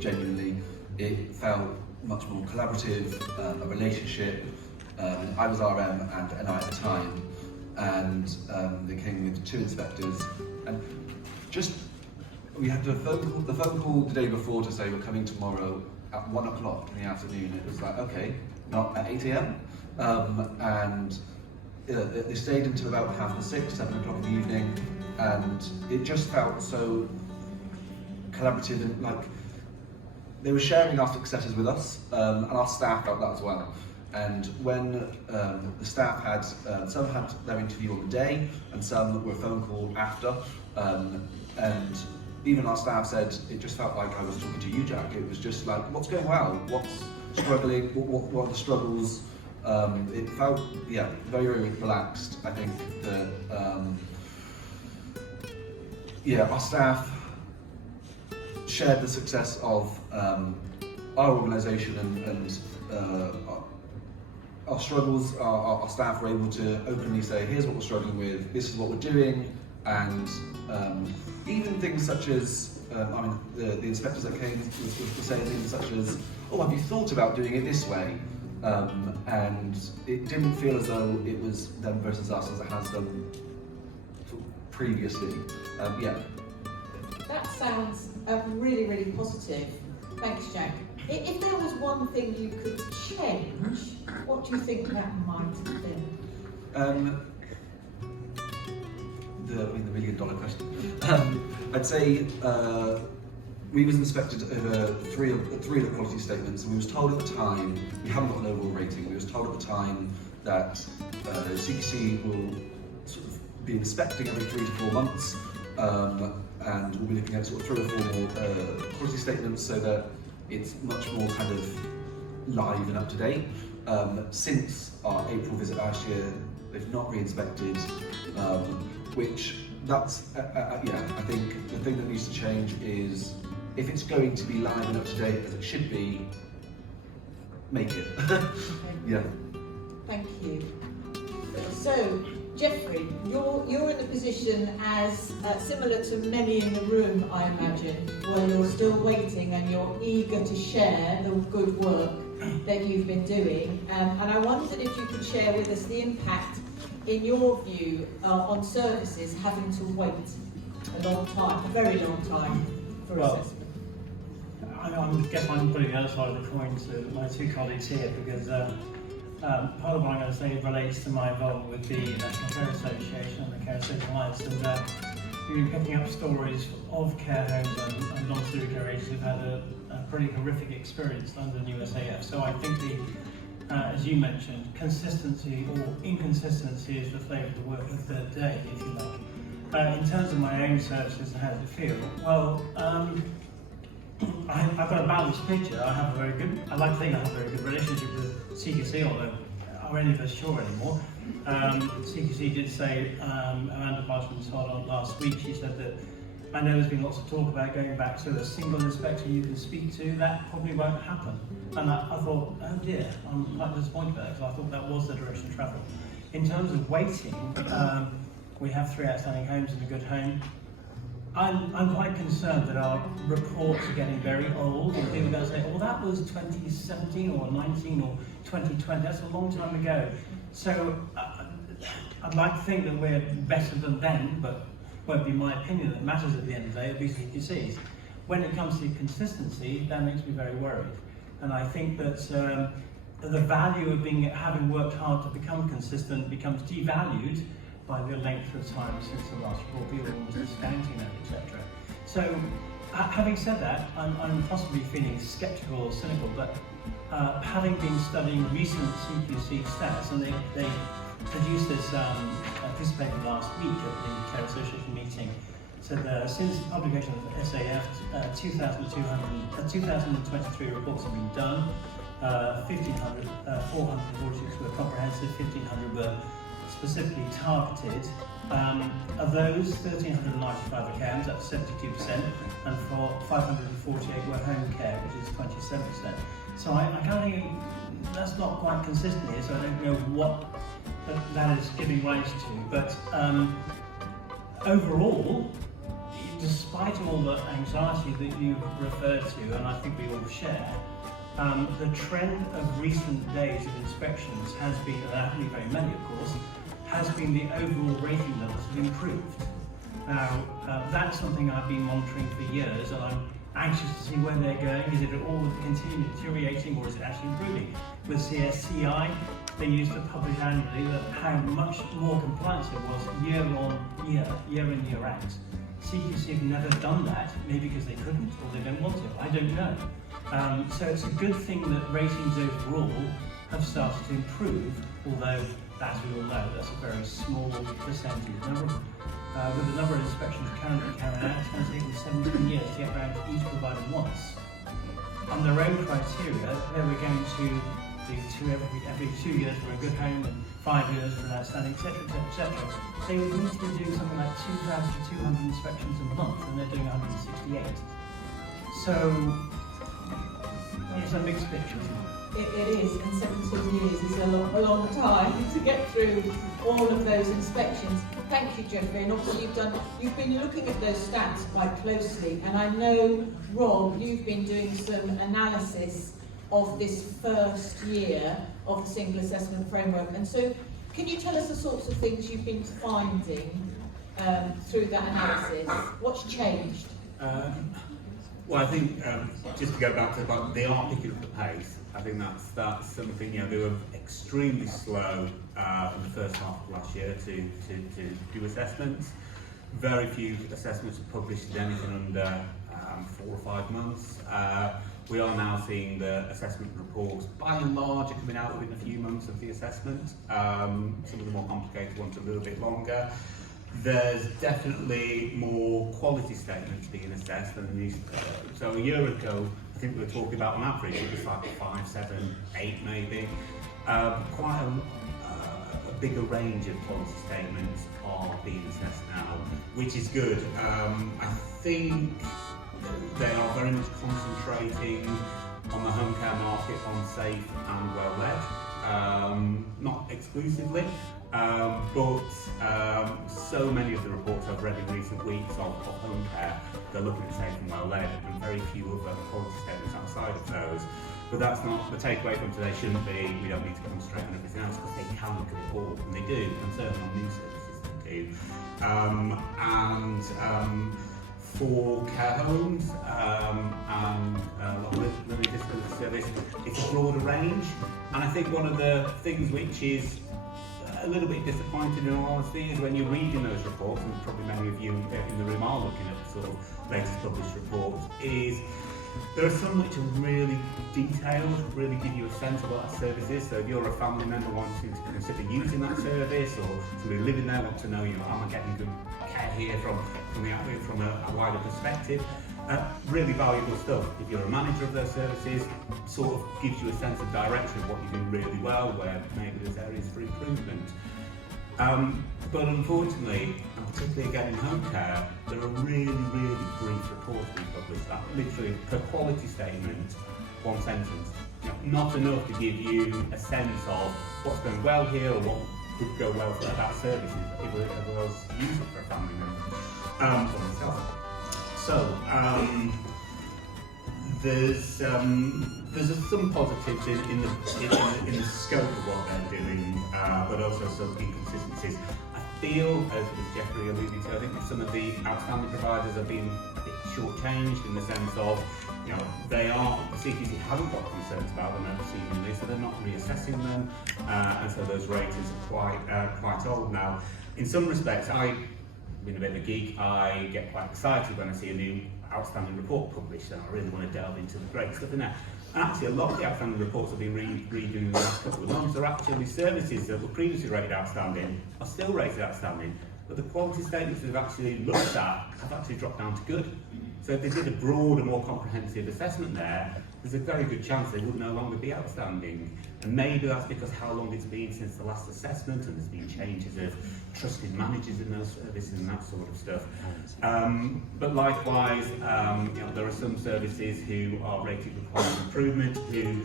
Genuinely, it felt much more collaborative, a relationship. I was RM and I at the time, and they came with 2 inspectors, and just we had the phone call the day before to say we're coming tomorrow at 1 o'clock in the afternoon. It was like, okay, not at 8 AM, and they stayed until about 6:30, 7 o'clock in the evening, and it just felt so collaborative, and like they were sharing our successes with us, and our staff felt that as well. And when the staff had, some had their interview on the day, and some were phone call after, and even our staff said it just felt like I was talking to you, Jack. It was just like, what's going well? What's struggling? What are the struggles? It felt, yeah, very, very relaxed. I think that, yeah, our staff shared the success of our organisation and our struggles. Our staff were able to openly say, here's what we're struggling with, this is what we're doing, and even things such as, I mean, the inspectors that came were saying things such as, oh, have you thought about doing it this way? And it didn't feel as though it was them versus us as it has done previously. Yeah. That sounds really, really positive. Thanks, Jack. If there was one thing you could change, what do you think that might have been? The $1 million question. I'd say we was inspected over three of the quality statements, and we was told at the time, we haven't got an overall rating, we was told at the time that CQC will sort of be inspecting every 3 to 4 months, and and we'll be looking at sort of 3 or 4 more quality statements so that it's much more kind of live and up to date. Since our April visit last year, they've not re-inspected, which that's, yeah, I think the thing that needs to change is if it's going to be live and up to date as it should be, make it. Yeah. Thank you. So, Jeffrey, you're in a position as similar to many in the room, I imagine, where you're still waiting and you're eager to share the good work that you've been doing. And I wondered if you could share with us the impact, in your view, on services having to wait a long time, a very long time, for assessment. I guess I'm putting the other side of the coin to my 2 colleagues here, because part of what I'm going to say relates to my involvement with the National Care Association and the Care Social Alliance, and we've been picking up stories of care homes and non-statutory care agencies who've had a pretty horrific experience under the new SAF. So I think as you mentioned, consistency or inconsistency is the flavour of the work of the day, if you like. In terms of my own services and how does it feel? Well, I've got a balanced picture. I like to think I have a very good relationship with CQC, although are any of us sure anymore. CQC did say, Amanda Bartram told on last week, she said that I know there's been lots of talk about going back to a single inspector you can speak to. That probably won't happen. And I thought, oh dear, I'm quite disappointed about that, because I thought that was the direction of travel. In terms of waiting, we have 3 outstanding homes and a good home. I'm quite concerned that our reports are getting very old, and people are going to say, well, that was 2017 or 19 or 2020, that's a long time ago. So I'd like to think that we're better than then, but won't be my opinion that matters at the end of the day, it'll be CQC's. When it comes to consistency, that makes me very worried. And I think that the value of having worked hard to become consistent becomes devalued by the length of time since the last report, people almost discounting that, etc. So, having said that, I'm possibly feeling sceptical or cynical, but having been studying recent CQC stats, and they produced this paper last week at the Care Association meeting, so since the publication of the SAF, 2,223 reports have been done, 1,500, 446 were comprehensive, 1,500 were specifically targeted. Of those, 1,395 are care homes, that's 72%, and 548 were home care, which is 27%. So I kind of think that's not quite consistent here, so I don't know what that is giving rise to. But overall, despite all the anxiety that you referred to, and I think we all share, the trend of recent days of inspections has been, and there haven't been very many of course, has been the overall rating levels have improved. Now, that's something I've been monitoring for years, and I'm anxious to see where they're going. Is it all continuing deteriorating, or is it actually improving? With CSCI, they used to publish annually how much more compliance there was year on year, year in, year out. CQC have never done that, maybe because they couldn't or they don't want to, I don't know. So it's a good thing that ratings overall have started to improve, although, as we all know, that's a very small percentage. With the number of inspections currently carried out, it's going to take them 17 years to get around to each provider once. On their own criteria, they were going to do every 2 years for a good home and 5 years for an outstanding, etc., etc. They would need to be doing something like 2,200 inspections a month, and they're doing 168. So it's a mixed picture. It is, and 17 years is a long time to get through all of those inspections. Thank you, Jeffrey, and obviously you've been looking at those stats quite closely, and I know, Rob, you've been doing some analysis of this first year of the single assessment framework, and so can you tell us the sorts of things you've been finding through that analysis? What's changed? Well, I think just to go back to they are picking up the pace. I think that's something, they were extremely slow in the first half of last year to do assessments. Very few assessments were published in anything under 4 or 5 months. We are now seeing the assessment reports, by and large, are coming out within a few months of the assessment. Some of the more complicated ones a little bit longer. There's definitely more quality statements being assessed than there used to be. So a year ago, I think we were talking about on average, it was like 5, 7, 8 maybe. Quite a bigger range of quality statements are being assessed now, which is good. I think they are very much concentrating on the home care market on safe and well led. Not exclusively, but so many of the reports I've read in recent weeks of home care, they're looking at safe and well led, and very few other quality statements outside of those. But that's not the takeaway from today. Shouldn't be. We don't need to concentrate on everything else, because they can look at it all, and they do, and certainly on new services they do. For care homes and living disability service, it's a broader range. And I think one of the things which is a little bit disappointing in all honesty is when you're reading those reports, and probably many of you in the room are looking at the sort of latest published reports, is there are some which are really detailed, really give you a sense of what that service is. So if you're a family member wanting to consider using that service, or somebody living there wants to know, am I getting good care here from a wider perspective? Really valuable stuff. If you're a manager of those services, sort of gives you a sense of direction of what you do really well, where maybe there's areas for improvement. But unfortunately, and particularly again in home care, there are really, really brief reports being published. That literally, per quality statement, one sentence. Not enough to give you a sense of what's going well here, or what could go well for that service if it was used for a family member or myself. So there's some positives in the scope of what they're doing, but also some inconsistencies. I feel, as Jeffrey alluded to, I think some of the outstanding providers have been a bit shortchanged in the sense of, they are, the CQC haven't got concerns about them ever seemingly, so they're not reassessing them, and so those ratings are quite old now. In some respects, I've been a bit of a geek. I get quite excited when I see a new outstanding report published, and I really want to delve into the great stuff in there. And actually, a lot of the outstanding reports I've been reading in the last couple of months are actually services that were previously rated outstanding, are still rated outstanding, but the quality statements they've actually looked at have actually dropped down to good. So if they did a broader, more comprehensive assessment there, there's a very good chance they would no longer be outstanding. And maybe that's because how long it's been since the last assessment, and there's been changes of trusted managers in those services and that sort of stuff. But likewise, there are some services who are rated requiring improvement, who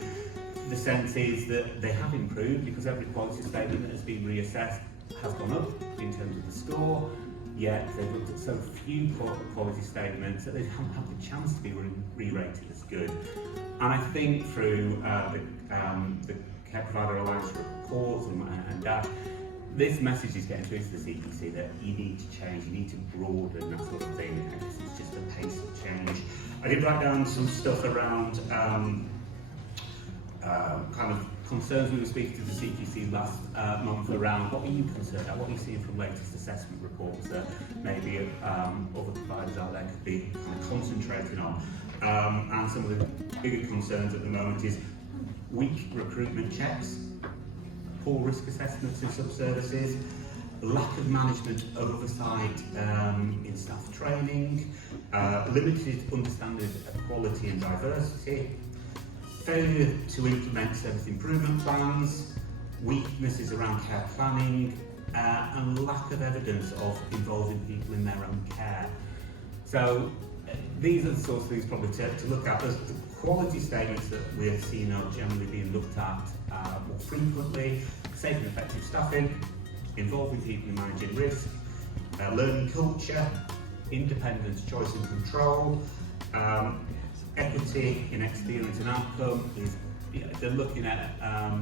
the sense is that they have improved because every quality statement that has been reassessed has gone up in terms of the score, yet they've looked at so few quality statements that they haven't had the chance to be re-rated as good. And I think through the Care Provider Alliance report and that, this message is getting through to the CQC that you need to change, you need to broaden that sort of thing. I guess it's just a pace of change. I did write down some stuff around kind of concerns we were speaking to the CQC last month around what are you concerned about, what are you seeing from latest assessment reports that maybe other providers out there could be kind of concentrating on. And some of the bigger concerns at the moment is weak recruitment checks, poor risk assessments in some services, lack of management oversight in staff training, limited understanding of quality and diversity, failure to implement service improvement plans, weaknesses around care planning, and lack of evidence of involving people in their own care. So these are the sorts of things probably to look at. There's the quality statements that we're seeing are generally being looked at more frequently: safe and effective staffing, involving people in managing risk, learning culture, independence, choice and control, equity in experience and outcome. They're looking at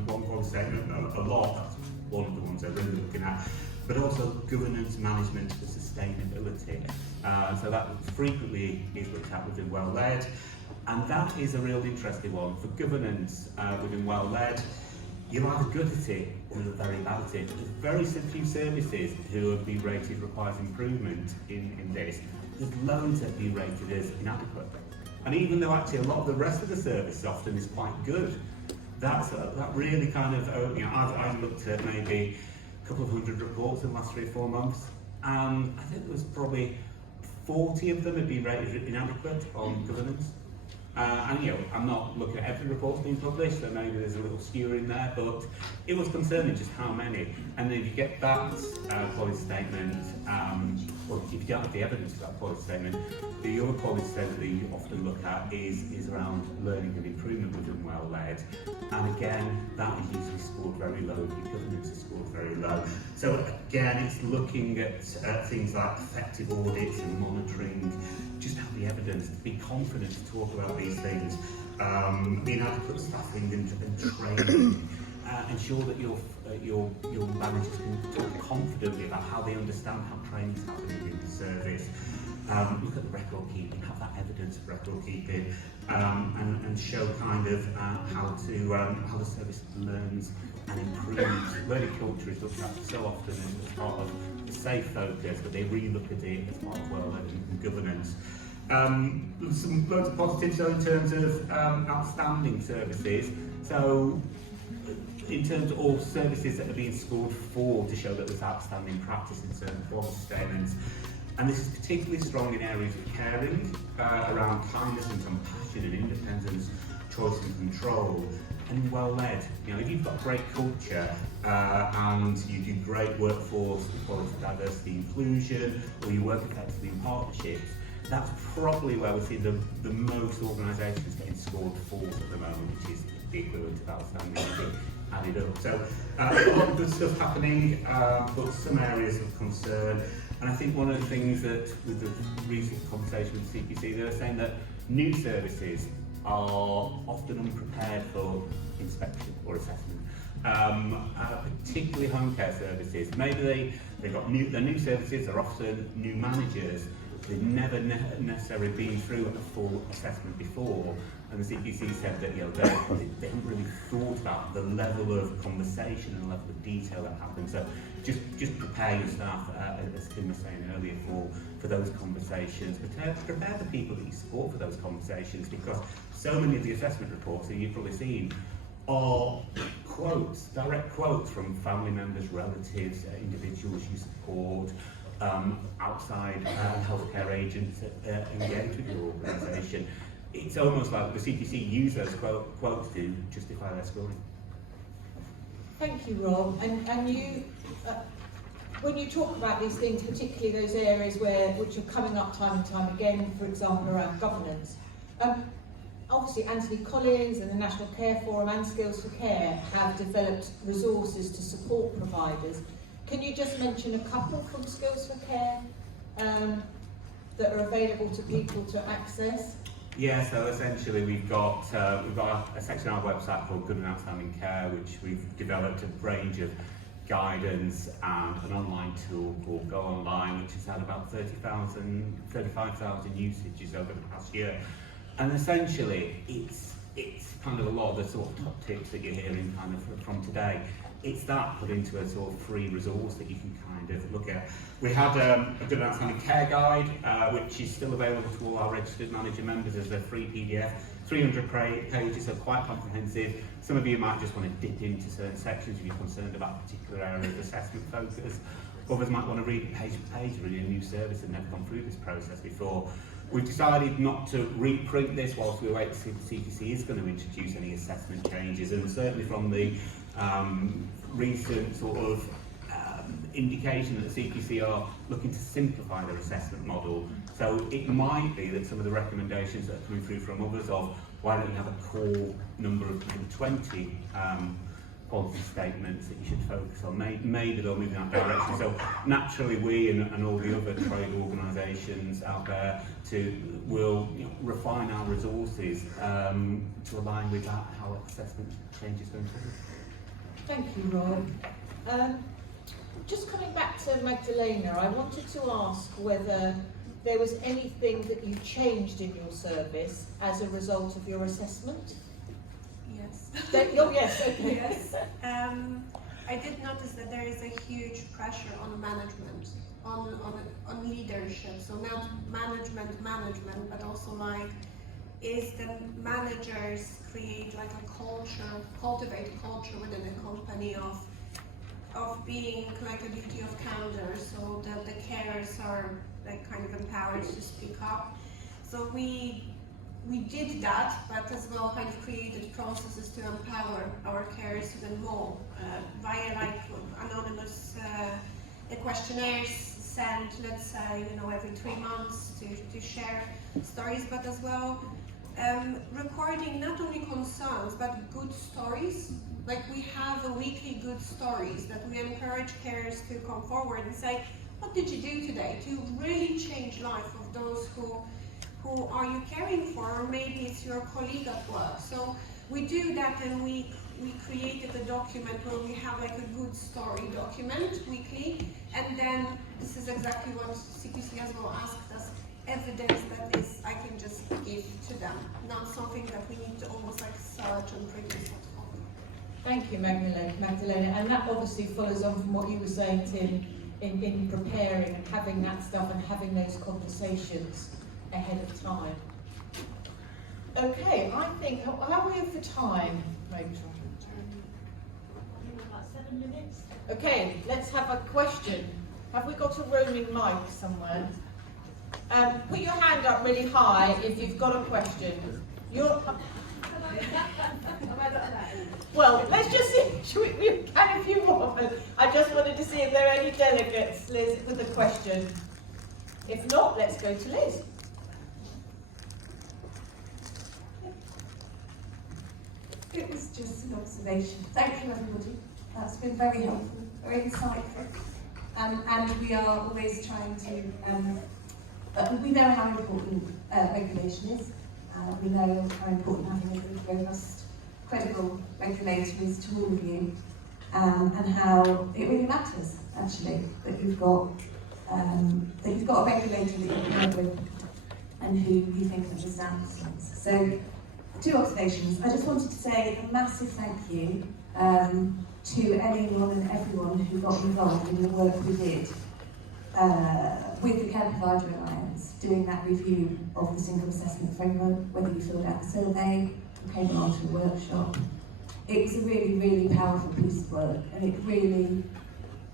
one quality statement a lot. That's one of the ones they're really looking at. But also governance, management, and sustainability. So that frequently is looked at within well-led. And that is a real interesting one. For governance within well-led, you're either good at it or you're very bad at it. There's very few services who have been rated requires improvement in this. There's loads that have been rated as inadequate. And even though actually a lot of the rest of the service often is quite good, that really kind of, I've looked at maybe a couple of hundred reports in the last 3 or 4 months, and I think there was probably 40 of them had been rated inadequate on governance. And you know, I'm not looking at every report being published, so maybe there's a little skew in there, but it was concerning just how many. And then if you get that policy statement, well, if you don't have the evidence for that policy statement, the other policy statement that you often look at is around learning and improvement within well led. And again, that is usually scored very low, your governance is scored very low. So again, it's looking at things like effective audits and monitoring, just have the evidence to be confident to talk about these things, inadequate staffing and training, ensure that your managers can talk confidently about how they understand how training is happening in the service. Look at the record keeping, have that evidence of record keeping, and show kind of how the service learns and improves. Learning culture is looked at so often as part of the safe focus, but they really look at it as part of well-led and governance. Some loads of positives though in terms of outstanding services. So in terms of all services that are being scored for to show that there's outstanding practice in certain quality statements. And this is particularly strong in areas of caring, around kindness and compassion and independence, choice and control, and well-led. You know, if you've got great culture and you do great workforce equality, diversity, inclusion, or you work effectively in partnerships, that's probably where we see the most organisations getting scored false at the moment, which is the equivalent of outstanding added up. So a lot of good stuff happening, but some areas of concern. And I think one of the things that, with the recent conversation with CQC, they're saying that new services are often unprepared for inspection or assessment. Particularly home care services. Maybe they've got they're new services, they're often new managers, they've never necessarily been through a full assessment before, and the CQC said that, you know, they haven't really thought about the level of conversation and the level of detail that happens. So just prepare your staff, as Tim was saying earlier, for those conversations. Prepare the people that you support for those conversations, because so many of the assessment reports that you've probably seen are quotes, direct quotes from family members, relatives, individuals you support, outside healthcare agents that engage with your organisation. It's almost like the CQC use those quotes to justify their scoring. Thank you, Rob. And you, when you talk about these things, particularly those areas which are coming up time and time again, for example, around governance, obviously Anthony Collins and the National Care Forum and Skills for Care have developed resources to support providers. Can you just mention a couple from Skills for Care that are available to people to access? Yeah, so essentially we've got a section on our website called Good and Outstanding Care, which we've developed a range of guidance and an online tool called Go Online, which has had about 35,000 usages over the past year. And essentially it's kind of a lot of the sort of top tips that you're hearing kind of from today. It's that put into a sort of free resource that you can kind of look at. We had a Good and Outstanding Care Guide, which is still available to all our registered manager members as a free PDF, 300 pages, so quite comprehensive. Some of you might just want to dip into certain sections if you're concerned about a particular area of assessment focus. Others might want to read page per page, really a new service and never gone through this process before. We've decided not to reprint this whilst we wait to see if the CQC is going to introduce any assessment changes, and certainly from the recent sort of indication that the CQC are looking to simplify their assessment model. So it might be that some of the recommendations that are coming through from others of why don't you have a core number of 20 policy statements that you should focus on, maybe they'll move in that direction. So naturally we and all the other trade organisations out there will refine our resources to align with that, how assessment changes going forward. Thank you, Rob. Just coming back to Magdalena, I wanted to ask whether there was anything that you changed in your service as a result of your assessment? Yes. Oh, yes, okay. Yes. I did notice that there is a huge pressure on management, on leadership. So not management, but also like, is the managers create like a culture, cultivate a culture within a company of of being like a duty of candor, so that the carers are like kind of empowered to speak up. So we did that, but as well kind of created processes to empower our carers even more via like anonymous questionnaires sent, let's say, every 3 months to share stories, but as well recording not only concerns but good stories. Like we have a weekly good stories that we encourage carers to come forward and say, what did you do today to really change life of those who are you caring for, or maybe it's your colleague at work. So we do that, and we created a document where we have like a good story document weekly, and then this is exactly what CQC as well asked us, evidence that is I can just give to them, not something that we need to almost like search and produce at home. Thank you, Magdalena. And that obviously follows on from what you were saying, Tim, in preparing and having that stuff and having those conversations ahead of time. Okay, I think, how are we for time, Rachel? About 7 minutes. Okay, let's have a question. Have we got a roaming mic somewhere? Put your hand up really high if you've got a question. Well, let's just see. We can if you want, but I just wanted to see if there are any delegates, Liz, with a question. If not, let's go to Liz. It was just an observation. Thank you, everybody. That's been very helpful, very insightful. And we are always trying to, we know how important regulation is. We know how important having a good, robust, credible regulator is to all of you, and how it really matters, actually, that you've got a regulator that you can work with and who you think understands things. So, 2 observations. I just wanted to say a massive thank you to anyone and everyone who got involved in the work we did with the Care Provider Alliance, doing that review of the single assessment framework, whether you filled out the survey or came along to a workshop. It was a really, really powerful piece of work, and it really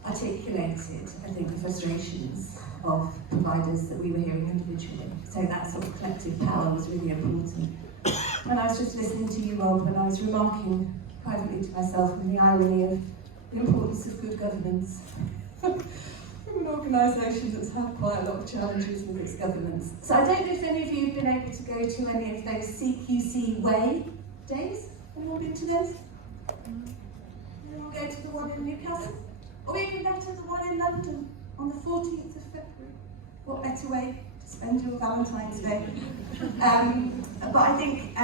articulated, I think, the frustrations of providers that we were hearing individually. So that sort of collective power was really important. When I was just listening to you, Rob, and I was remarking privately to myself on the irony of the importance of good governance from an organisation that's had quite a lot of challenges with its governance. So I don't know if any of you have been able to go to any of those CQC Way days. Anyone been to those? Anyone go to the one in Newcastle? Or even better, the one in London on the 14th of February. What better way to spend your Valentine's Day? But I think,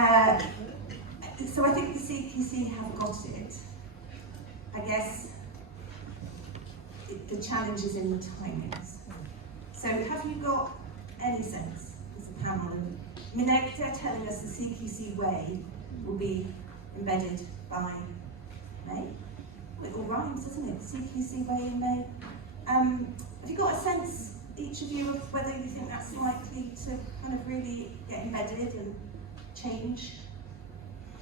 so I think the CQC have got it. I guess the challenge is in the timings. So have you got any sense as a panel? I mean, they're telling us the CQC Way will be embedded by May. Well, it all rhymes, doesn't it? CQC Way in May. Have you got a sense, each of you, of whether you think that's likely to kind of really get embedded and change?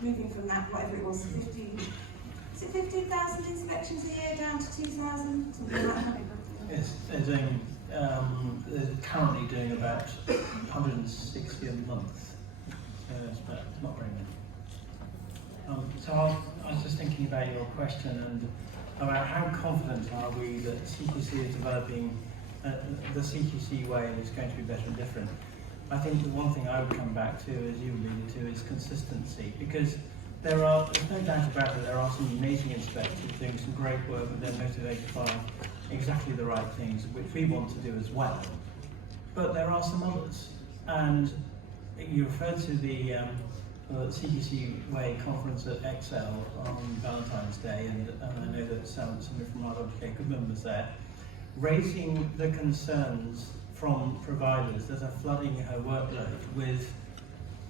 Moving from that, whatever it was, 15,000 inspections a year down to 2,000, something like that? Yes, they're currently doing about 160 a month. So it's not very many. So I was just thinking about your question and about how confident are we that CQC is developing the CQC way is going to be better and different. I think the one thing I would come back to, as you alluded to, is consistency, because there's no doubt about it, there are some amazing inspectors doing some great work and they're motivated by exactly the right things, which we want to do as well. But there are some others, and you referred to the CQC Way conference at Excel on Valentine's Day, and I know that somebody from our WK Goodman was there, raising the concerns from providers that are flooding her workload with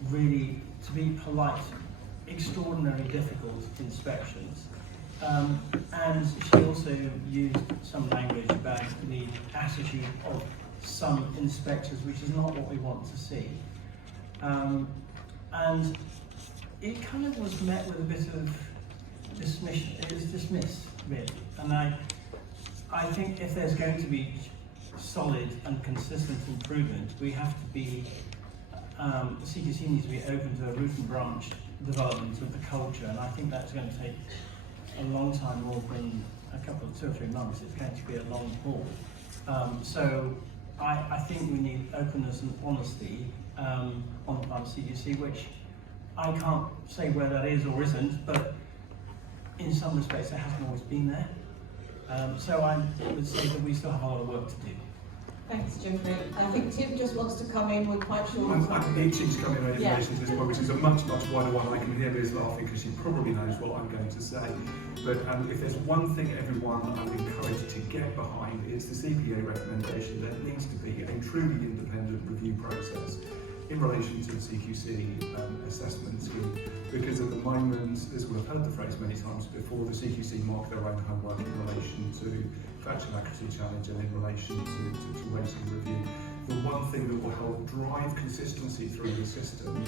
really, to be polite, extraordinarily difficult inspections. And she also used some language about the attitude of some inspectors, which is not what we want to see. And it kind of was met with a bit of dismissed, it was dismissed, really. And I think if there's going to be solid and consistent improvement, we have to be, CQC needs to be open to a root and branch development of the culture, and I think that's going to take a long time, more than a couple of 2 or 3 months. It's going to be a long haul. So I think we need openness and honesty on the part of CQC, which I can't say where that is or isn't, but in some respects it hasn't always been there. So I would say that we still have a lot of work to do. Thanks, Geoffrey. I think Tim just wants to come in. We're quite sure. I'm itching to come in in Yeah. relation to this one, which is a much wider one. I can hear Liz laughing because she probably knows what I'm going to say. But if there's one thing everyone I'm encouraged to get behind, it's the CPA recommendation. There needs to be a truly independent review process in relation to the CQC assessment scheme, because at the moment, as we've heard the phrase many times before, the CQC mark their own homework in relation to factual accuracy challenge and in relation to rating review. The one thing that will help drive consistency through the system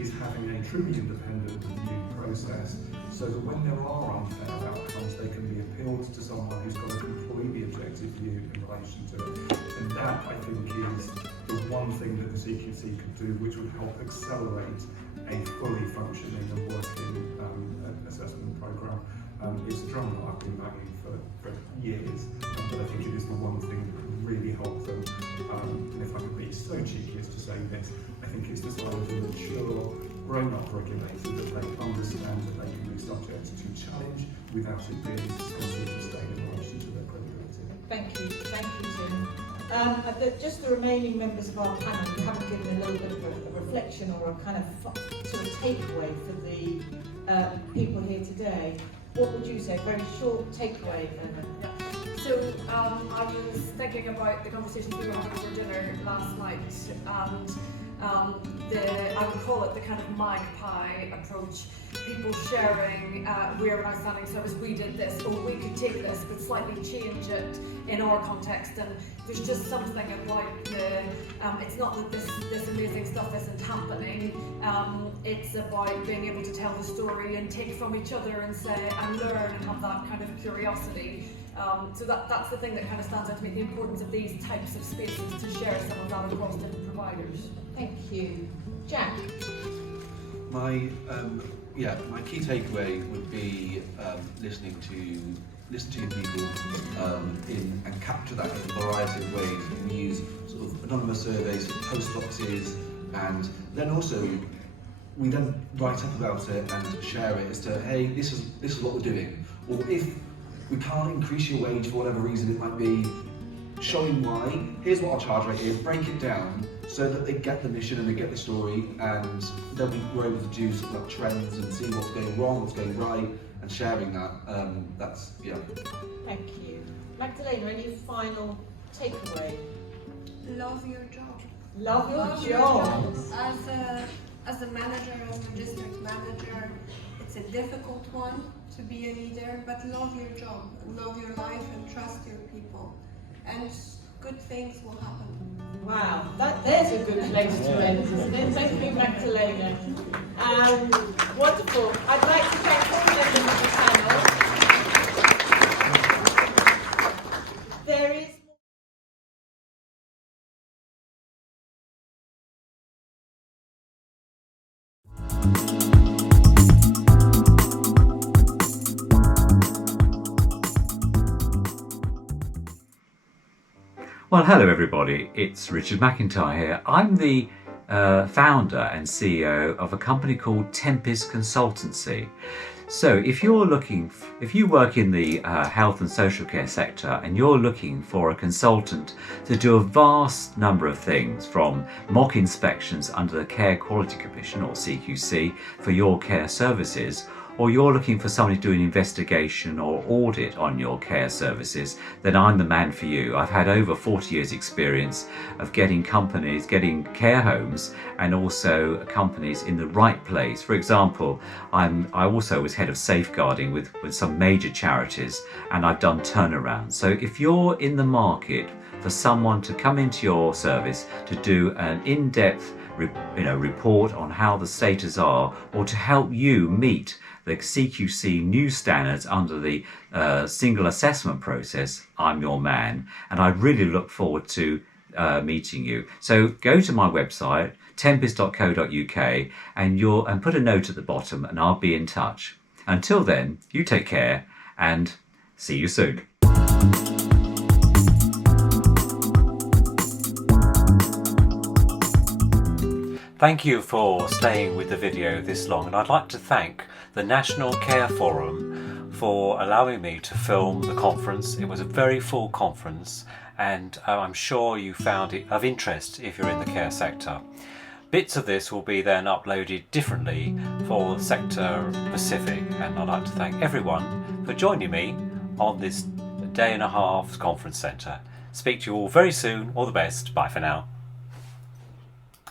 is having a truly independent review process, so that when there are unfair outcomes, they can be appealed to someone who's got a completely objective view in relation to it. And that, I think, is the one thing that the CQC could do, which would help accelerate a fully functioning and working assessment programme. It's a drum that I've been banging for years, but I think it is the one thing that would really help them. And if I could be so cheeky as to say this, I think it's the sign of a mature, grown-up regulator that they understand that they can be subject to challenge without it being discussed or sustained in relation to their credibility. Thank you, Tim. Just the remaining members of our panel, we haven't given a little bit of a reflection or a kind of sort of takeaway for the people here today. What would you say? Very short takeaway. So I was thinking about the conversations we were having for dinner last night, and I would call it the kind of magpie approach. People sharing, we're an outstanding service, we did this, or we could take this but slightly change it in our context. And there's just something about the, it's not that this amazing stuff isn't happening, it's about being able to tell the story and take from each other and say, and learn and have that kind of curiosity. So that's the thing that kind of stands out to me, the importance of these types of spaces to share some of that across different providers. Thank you. Jack? My key takeaway would be listening to people and capture that in a variety of ways. You can use sort of anonymous surveys, post boxes, and then also we then write up about it and share it as to, hey, this is what we're doing. Or if we can't increase your wage for whatever reason it might be, showing why, here's what our charge rate is, break it down so that they get the mission and they get the story, and then we're able to do sort of like trends and see what's going wrong, what's going right, and sharing that. Thank you. Magdalena, any final takeaway? Love your job. Love your job. As a manager, as a district manager, it's a difficult one to be a leader, but love your job, love your life, and trust your people, and good things will happen. Wow, there's a good place to end, isn't it? Thank you, Magdalena. Wonderful. I'd like to thank all members of the panel. There is Well, hello everybody, it's Richard McIntyre here. I'm the founder and CEO of a company called Tempest Consultancy. So if you work in the health and social care sector and you're looking for a consultant to do a vast number of things, from mock inspections under the Care Quality Commission or CQC for your care services, or you're looking for somebody to do an investigation or audit on your care services, then I'm the man for you. I've had over 40 years experience of getting companies, getting care homes and also companies in the right place. For example, I also was head of safeguarding with some major charities, and I've done turnarounds. So if you're in the market for someone to come into your service to do an in-depth report on how the status are, or to help you meet the CQC new standards under the single assessment process, I'm your man, and I really look forward to meeting you. So go to my website, tempest.co.uk, and put a note at the bottom, and I'll be in touch. Until then, you take care and see you soon. Thank you for staying with the video this long, and I'd like to thank the National Care Forum for allowing me to film the conference. It was a very full conference, and I'm sure you found it of interest if you're in the care sector. Bits of this will be then uploaded differently for sector specific, and I'd like to thank everyone for joining me on this day and a half conference centre. Speak to you all very soon. All the best. Bye for now.